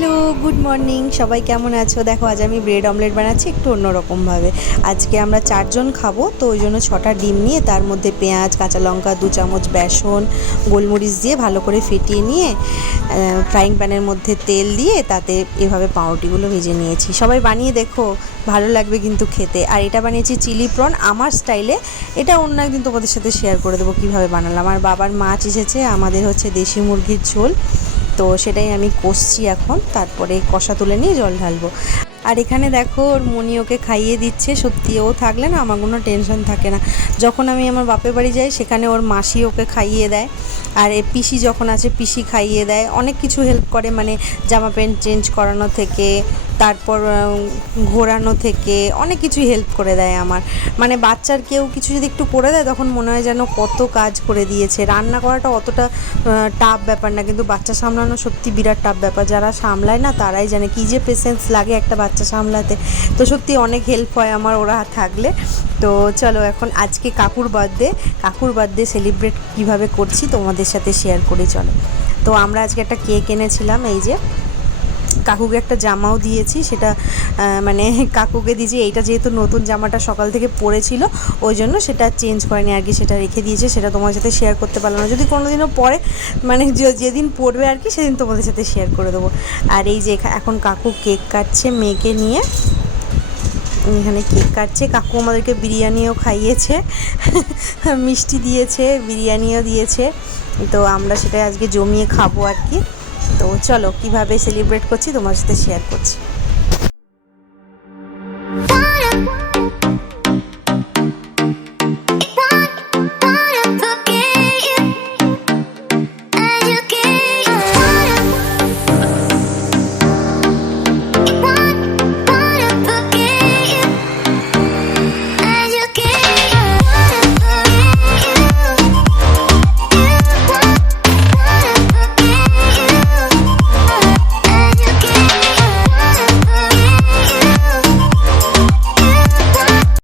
Hello, good morning. সবাই কেমন আছো? দেখো আজ আমি ব্রেড অমলেট বানাচ্ছি একটু অন্যরকমভাবে। আজকে আমরা 4 জন খাবো, তো ওই জন্য 6টা ডিম নিয়ে তার মধ্যে পেঁয়াজ, কাঁচা লঙ্কা, 2 চামচ বেসন, গোলমরিচ দিয়ে ভালো করে ফেটিয়ে নিয়ে ফ্রাইং প্যানের মধ্যে তেল দিয়ে তাতে এভাবে পাউরুটিগুলো ভেজে নিয়েছি। সবাই বানিয়ে দেখো, ভালো লাগবে কিন্তু খেতে। আর এটা বানিয়েছি চিলি প্রন আমার স্টাইলে। এটা অন্য একদিন তোমাদের সাথে শেয়ার করে দেবো কীভাবে বানালাম। আর বাবার মাছ এসেছে, আমাদের হচ্ছে দেশি মুরগির ঝোল, তো সেটাই আমি কষছি এখন। তারপরে কষা তুলে নিয়ে জল ঢালবো। আর এখানে দেখো ওর মনি ওকে খাইয়ে দিচ্ছে। সত্যি ও থাকলে না আমার কোনো টেনশন থাকে না। যখন আমি আমার বাপের বাড়ি যাই সেখানে ওর মাসি ওকে খাইয়ে দেয়, আর এ পিসি যখন আছে পিসি খাইয়ে দেয়, অনেক কিছু হেল্প করে, মানে জামা প্যান্ট চেঞ্জ করানো থেকে, তারপর ঘোরানো থেকে অনেক কিছুই হেল্প করে দেয় আমার। মানে বাচ্চার কেউ কিছু যদি একটু করে দেয় তখন মনে হয় যেন কত কাজ করে দিয়েছে। রান্না করাটা অতটা টাফ ব্যাপার না, কিন্তু বাচ্চা সামলানো সত্যি বিরাট টাফ ব্যাপার। যারা সামলায় না তারাই জানে কী যে পেশেন্স লাগে একটা বাচ্চা সামলাতে। তো সত্যি অনেক হেল্প হয় আমার ওরা থাকলে। তো চলো এখন আজকে কাকুর বার্থডে সেলিব্রেট কীভাবে করছি তোমাদের সাথে শেয়ার করি চলো। তো আমরা আজকে একটা কেক এনেছিলাম, এই যে কাকুকে একটা জামাও দিয়েছি, সেটা মানে কাকুকে দিয়েছি। এইটা যেহেতু নতুন জামাটা সকাল থেকে পরেছিল ওই জন্য সেটা চেঞ্জ করেনি আর কি, সেটা রেখে দিয়েছে। সেটা তোমার সাথে শেয়ার করতে পারলাম না, যদি কোনোদিনও পরে মানে যেদিন পড়বে আর কি সেদিন তোমাদের সাথে শেয়ার করে দেবো। আর এই যে এখন কাকু কেক কাটছে মেয়েকে নিয়ে, এখানে কেক কাটছে। কাকু আমাদেরকে বিরিয়ানিও খাইয়েছে, মিষ্টি দিয়েছে, বিরিয়ানিও দিয়েছে। তো আমরা সেটা আজকে জমিয়ে খাবো আর কি। তো চলো কীভাবে সেলিব্রেট করছি তোমার সাথে শেয়ার করছি।